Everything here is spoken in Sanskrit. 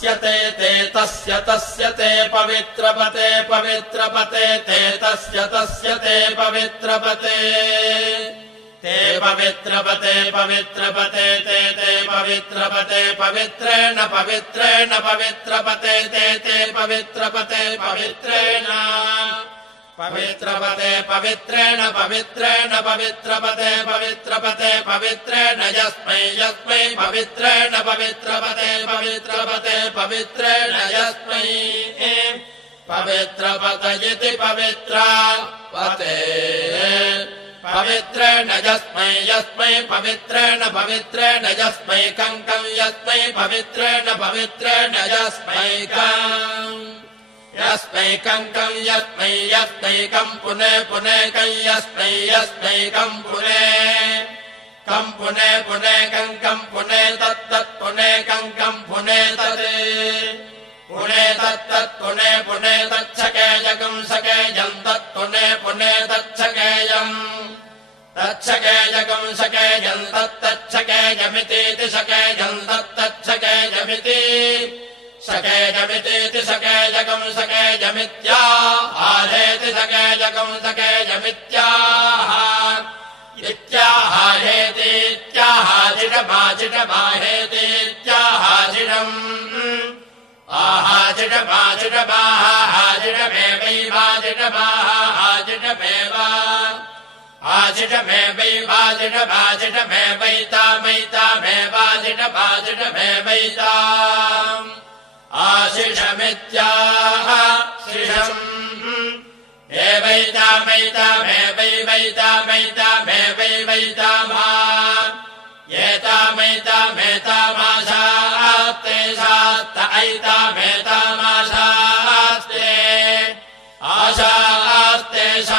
तस्य ते तस्य ते पवित्रपते पवित्रपते ते तस्य ते पवित्रपते ते पवित्रपते पवित्रपते ते पवित्रपते पवित्रेण पवित्रेण पवित्रपते ते पवित्रपते पवित्रेण पवित्रपते पवित्रेण पवित्रेण पवित्रपते पवित्रपते पवित्रेण यस्मै यस्मै पवित्रेण पवित्रपते पवित्रपते पवित्रेण यस्मै पवित्रपतयिति पवित्रपते पवित्रेण यस्मै यस्मै पवित्रेण पवित्रेण यस्मै कङ्कं यस्मै पवित्रेण पवित्रेण यस्मै यस्मैकं यस्मै यस्मैकं पुने पुने कं यस्मै यस्मैकं पुने कं पुने पुने कं पुने तत्तत् पुने कं पुने तत् पुने तत्तत् पुने पुने तच्छकेयकं सकेयं तत् पुने पुने तच्छकेयम् तच्छकेयकं सकेयं तत्तच्छकेयमितीति सकेयं तत्तच्छकेयमिति सकेयमितीति सकेयकं सकेयमित्याहारेति सकेयकं सकेयमित्याह इत्याहारेतीत्याहाजिडमाजिडमाहेतीत्याहाजिडम् आहाजिडमाजिडमाहाजिडमेवैवाजिडमाहाजिडमेव आजिडमेवैवाजिडमाजिडमेवैतामैतामेवाजिडमाजिडमेवैताम् आशिषमित्याह शिषम् एवैतामैतामेवैवैतामैतामेवैवैतामा एतामैतामेतामाशात्ते शात्त ऐता